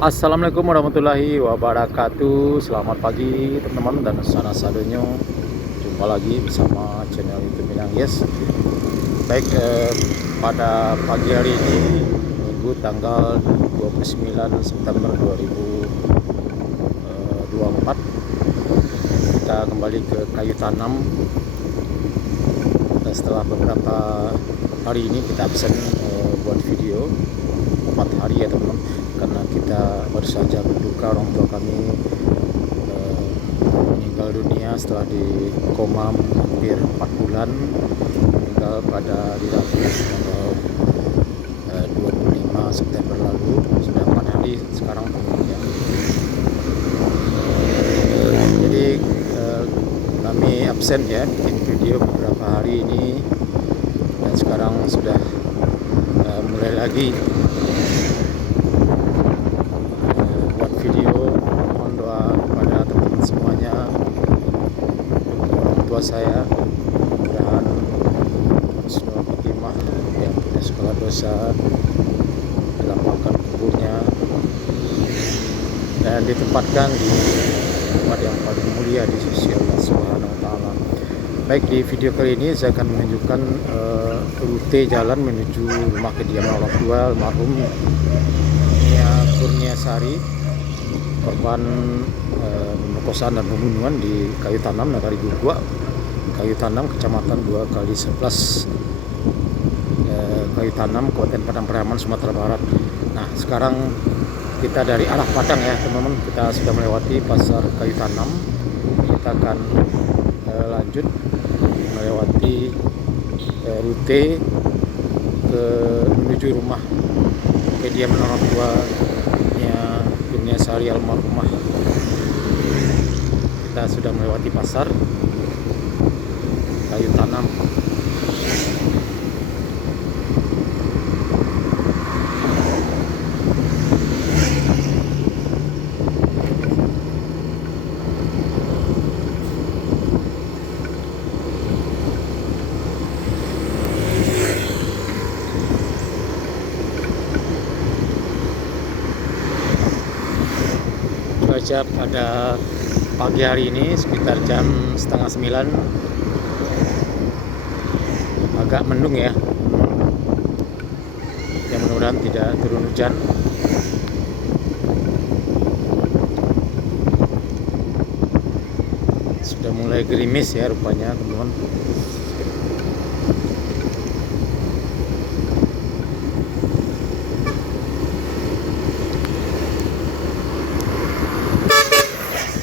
Assalamualaikum warahmatullahi wabarakatuh. Selamat pagi teman-teman dan sana sadonya. Jumpa lagi bersama channel YouTube Minang Yes. Baik, pada pagi hari ini Minggu tanggal 29 September 2024 kita kembali ke kayu tanam. Dan setelah beberapa hari ini kita absen buat video 4 hari ya teman-teman, karena kita baru saja berduka orang tua kami meninggal dunia setelah di koma hampir 4 bulan, meninggal pada di Rabu tanggal 25 September lalu. Sudah 4 hari sekarang teman-teman ya. Jadi kami absen ya bikin video beberapa hari ini, dan sekarang sudah mulai lagi buat video. Mohon doa kepada teman-teman semuanya, orang tua saya, mudah-mudahan husnul khotimah, yang punya segala dosa dilapangkan kuburnya dan ditempatkan di tempat yang paling mulia di sisi Allah Subhanahu wa taala. Baik, di video kali ini saya akan menunjukkan rute jalan menuju rumah kediaman orang tua almarhum Nia Kurniasari, korban pemerkosaan dan pembunuhan di Kayu Tanam, Nagari Gugua, Kayu Tanam, Kecamatan 2x11 Kayu Tanam, Kabupaten Padang Pariaman, Sumatera Barat. Nah, sekarang kita dari arah Padang ya teman-teman, kita sudah melewati pasar Kayu Tanam. Kita akan lanjut melewati rute ke menuju rumah kediaman orang tuanya Kurniasari almarhumah. Kita sudah melewati pasar Kayu Tanam. Cuaca pada pagi hari ini sekitar jam 8:30 agak mendung ya. Yang mudah-mudahan tidak turun hujan. Sudah mulai gerimis ya rupanya teman-teman.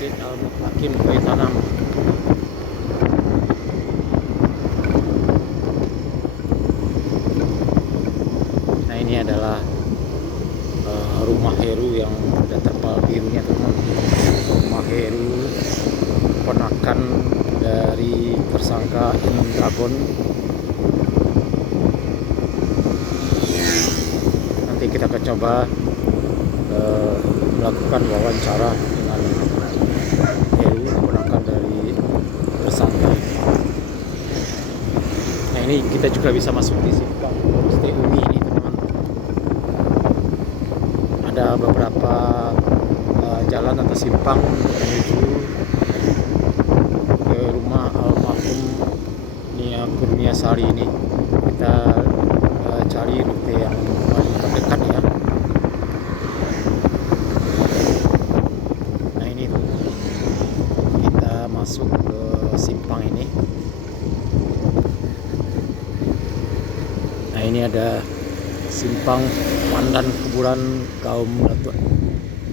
Al-Hakim Kayu Tanam. Nah, ini adalah rumah Heru yang ada terpal birunya teman. Rumah Heru, ponakan dari tersangka Indragon. Nanti kita akan coba melakukan wawancara dengan Heru, ponakan dari tersangka. Nah, ini kita juga bisa masuk di simpang Homestay Umi ini teman-teman. Ada beberapa jalan atau simpang menuju ke rumah almarhum Nia Kurniasari ini. Kita cari rute yang paling terdekat ya. Nah, ini kita masuk ke simpang ini. Nah, ini ada simpang Pandan Kuburan Kaum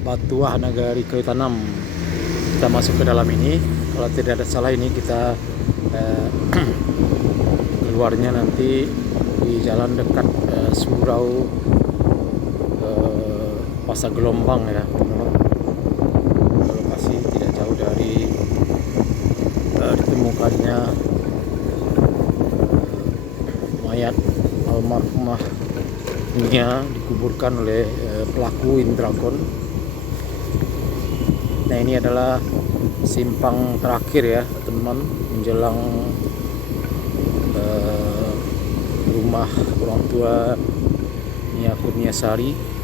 Batuah Nagari Kayu Tanam. Kita masuk ke dalam ini. Kalau tidak ada salah ini kita keluarnya nanti di jalan dekat Surau Pasar Gelombang ya teman-teman. Lokasi tidak jauh dari ditemukannya mayat almarhumah Nia dikuburkan oleh pelaku Indragon. Nah, ini adalah simpang terakhir ya teman-teman menjelang rumah orang tua Nia Kurniasari.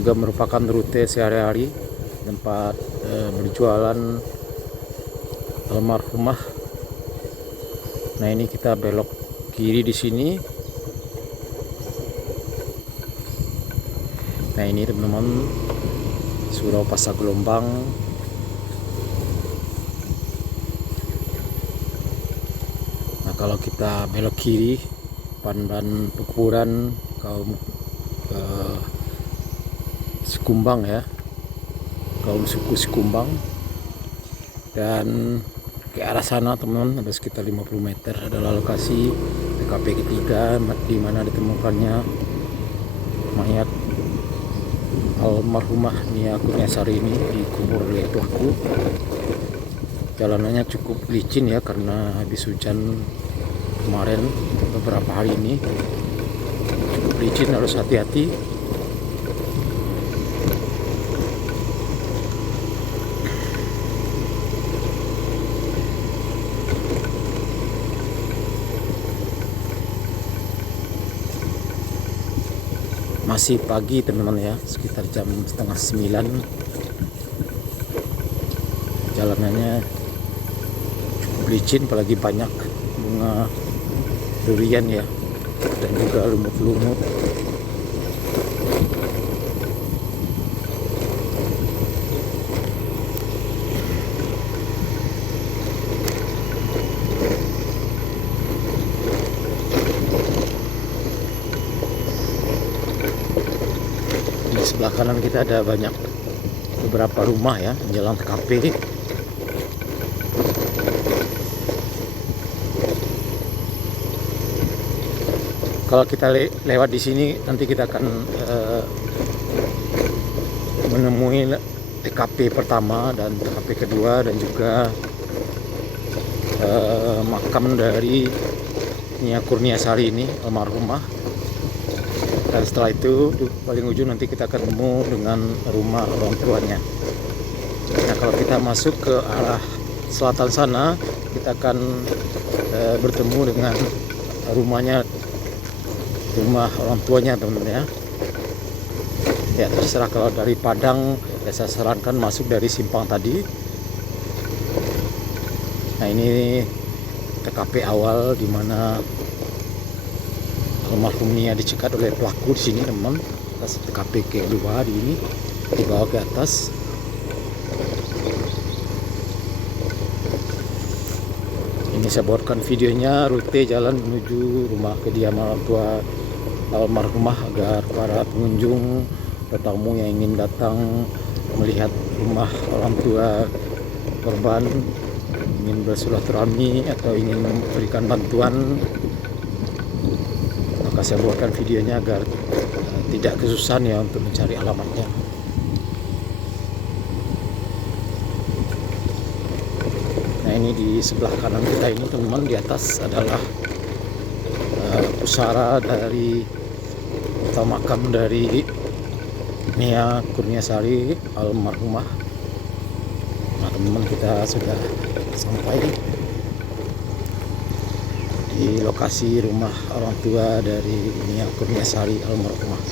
juga merupakan rute sehari-hari tempat berjualan almarhumah. Nah, ini kita belok kiri di sini. Nah, ini teman-teman Surau Pasar Gelombang. Nah, kalau kita belok kiri, pandan pekuburan kaum Sikumbang ya, kaum suku Sikumbang. Dan ke arah sana teman-teman ada sekitar 50 meter adalah lokasi TKP ketiga di mana ditemukannya mayat almarhumah Nia Kurniasari ini dikubur oleh pelaku. Jalanannya cukup licin ya karena habis hujan kemarin, beberapa hari ini cukup licin, harus hati-hati. Masih pagi teman-teman ya, sekitar jam 8:30. Jalanannya cukup licin, apalagi banyak bunga durian ya, dan juga lumut-lumut. Di sebelah kanan kita ada beberapa rumah ya menjelang TKP. Kalau kita lewat di sini nanti kita akan menemui TKP pertama dan TKP kedua, dan juga makam dari Nia Kurniasari ini almarhumah. Dan setelah itu di paling ujung nanti kita ketemu dengan rumah orang tuanya. Nah, kalau kita masuk ke arah selatan sana, kita akan bertemu dengan rumah orang tuanya teman-teman ya. Ya, terserah, kalau dari Padang ya saya sarankan masuk dari simpang tadi. Nah, ini TKP awal di mana almarhum Nia dicegat oleh pelaku di sini teman. TKP kedua di ini, dibawa ke atas. Ini saya buatkan videonya rute jalan menuju rumah kediaman orang tua almarhumah agar para pengunjung, tetamu yang ingin datang melihat rumah orang tua korban, ingin bersilaturahmi atau ingin memberikan bantuan, maka saya buatkan videonya agar tidak kesusahan ya untuk mencari alamatnya. Nah, ini di sebelah kanan kita ini teman-teman, di atas adalah pusara dari atau makam dari Nia Kurniasari almarhumah. Nah teman-teman, kita sudah sampai di lokasi rumah orang tua dari Nia Kurniasari almarhumah.